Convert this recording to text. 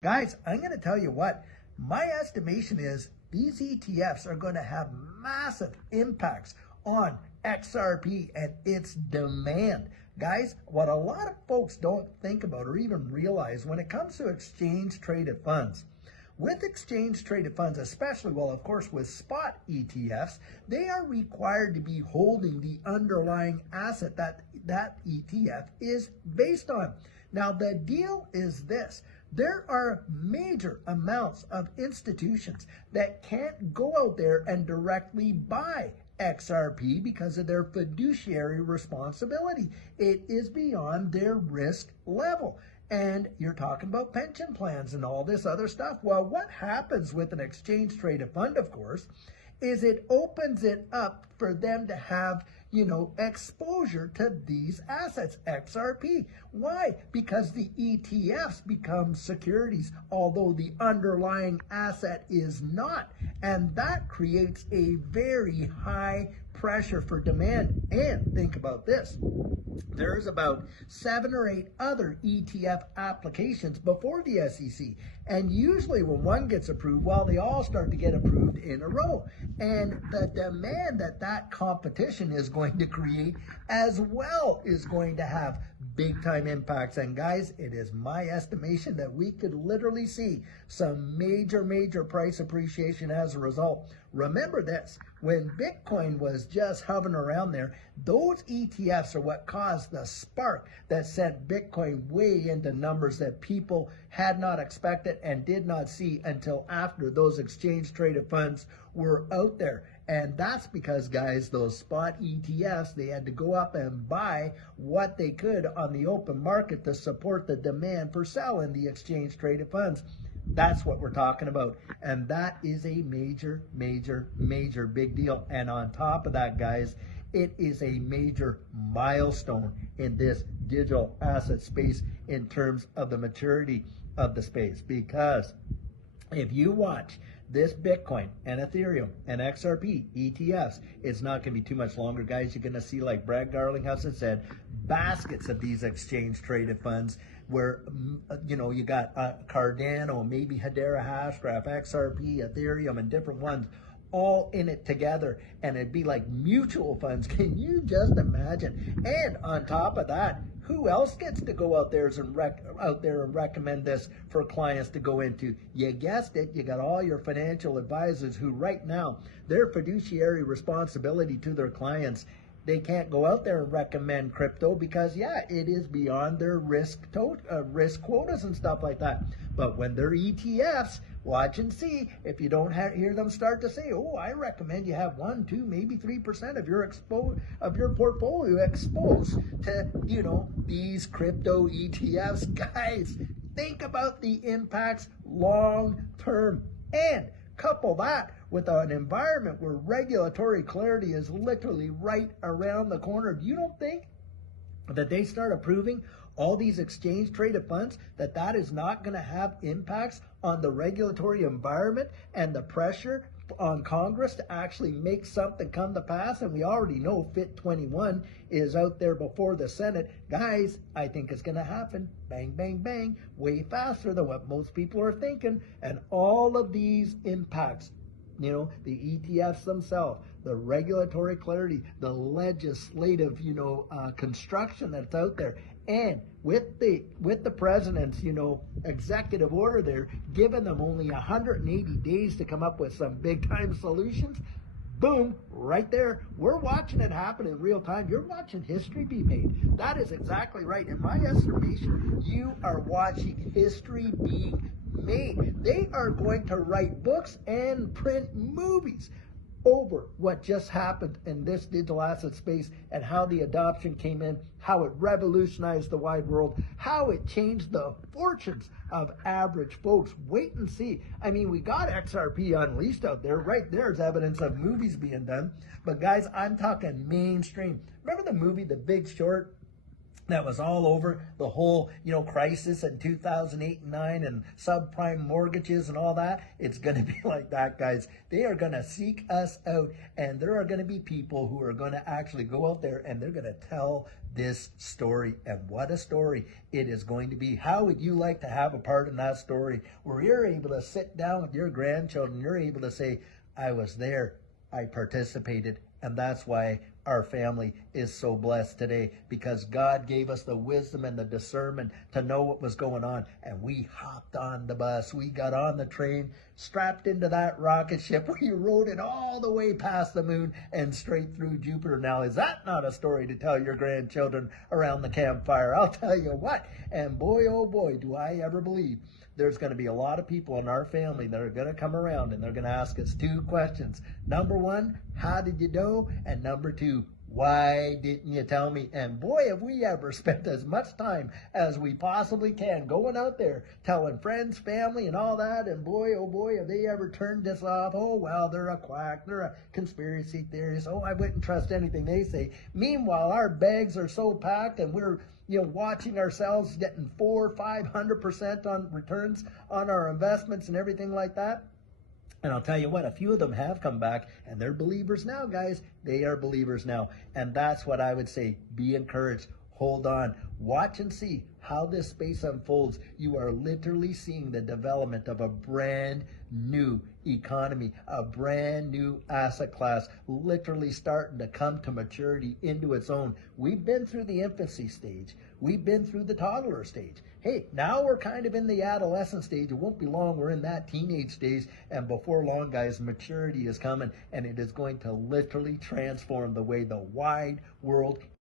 Guys, I'm going to tell you what, my estimation is these ETFs are going to have massive impacts on XRP and its demand. Guys, what a lot of folks don't think about or even realize when it comes to exchange traded funds, with exchange traded funds, especially, well, of course, with spot ETFs, they are required to be holding the underlying asset that that ETF is based on. Now, the deal is this. There are major amounts of institutions that can't go out there and directly buy XRP because of their fiduciary responsibility. It is beyond their risk level. And you're talking about pension plans and all this other stuff. Well, what happens with an exchange traded fund, of course, is it opens it up for them to have, exposure to these assets, XRP. Why? Because the ETFs become securities, although the underlying asset is not. And that creates a very high pressure for demand. And think about this. There's about 7 or 8 other ETF applications before the SEC. And usually when one gets approved, well, they all start to get approved in a row. And the demand that that competition is going to create as well is going to have big time impacts. And guys, it is my estimation that we could literally see some major price appreciation as a result. Remember this, when Bitcoin was just hovering around there, those ETFs are what caused the spark that sent Bitcoin way into numbers that people had not expected and did not see until after those exchange traded funds were out there. And that's because, guys, those spot ETFs, they had to go up and buy what they could on the open market to support the demand for selling the exchange traded funds. That's what we're talking about. And that is a major big deal. And on top of that, guys, it is a major milestone in this digital asset space in terms of the maturity of the space. Because if you watch this Bitcoin and Ethereum and XRP ETFs, it's not going to be too much longer, guys. You're going to see, like Brad Garlinghouse said, baskets of these exchange traded funds where, you got Cardano, maybe Hedera Hashgraph, XRP, Ethereum, and different ones all in it together, and it'd be like mutual funds. Can you just imagine? And on top of that, who else gets to go out there and recommend this for clients to go into? You guessed it, you got all your financial advisors who right now, their fiduciary responsibility to their clients, they can't go out there and recommend crypto because, yeah, it is beyond their risk quotas and stuff like that. But when they're ETFs, watch and see if you don't hear them start to say, oh, I recommend you have 1, 2, maybe 3% of your portfolio exposed to, these crypto ETFs. Guys, think about the impacts long term, and couple that with an environment where regulatory clarity is literally right around the corner. You don't think that they start approving all these exchange traded funds, that is not going to have impacts on the regulatory environment and the pressure on Congress to actually make something come to pass? And we already know FIT 21 is out there before the Senate. Guys, I think it's going to happen. Bang, bang, bang, way faster than what most people are thinking. And all of these impacts, the ETFs themselves, the regulatory clarity, the legislative, construction that's out there, and with the president's, executive order there, giving them only 180 days to come up with some big time solutions. Boom, right there. We're watching it happen in real time. You're watching history be made. That is exactly right. In my estimation, you are watching history being made. They are going to write books and print movies over what just happened in this digital asset space and how the adoption came in, how it revolutionized the wide world, how it changed the fortunes of average folks. Wait and see. I mean, we got XRP unleashed out there. Right there's evidence of movies being done. But guys, I'm talking mainstream. Remember the movie The Big Short? that was all over the whole, crisis in 2008 and 9 and subprime mortgages and all that. It's going to be like that, guys. They are going to seek us out, and there are going to be people who are going to actually go out there and they're going to tell this story. And what a story it is going to be. How would you like to have a part in that story where you're able to sit down with your grandchildren, you're able to say, I was there, I participated, and that's why our family is so blessed today, because God gave us the wisdom and the discernment to know what was going on. And we hopped on the bus. We got on the train, strapped into that rocket ship. We rode it all the way past the moon and straight through Jupiter. Now, is that not a story to tell your grandchildren around the campfire? I'll tell you what. And boy, oh boy, do I ever believe there's going to be a lot of people in our family that are going to come around and they're going to ask us two questions. Number one, how did you know? And number two, why didn't you tell me? And boy, have we ever spent as much time as we possibly can going out there telling friends, family, and all that. And boy, oh boy, have they ever turned this off. Oh, well, they're a quack. They're a conspiracy theorist. Oh, I wouldn't trust anything they say. Meanwhile, our bags are so packed and we're watching ourselves getting 400-500% on returns on our investments and everything like that. And I'll tell you what, a few of them have come back and they're believers now, guys. They are believers now. And that's what I would say. Be encouraged. Hold on. Watch and see how this space unfolds. You are literally seeing the development of a brand new economy, a brand new asset class, literally starting to come to maturity into its own. We've been through the infancy stage. We've been through the toddler stage. Hey, now we're kind of in the adolescent stage. It won't be long. We're in that teenage stage. And before long, guys, maturity is coming. And it is going to literally transform the way the wide world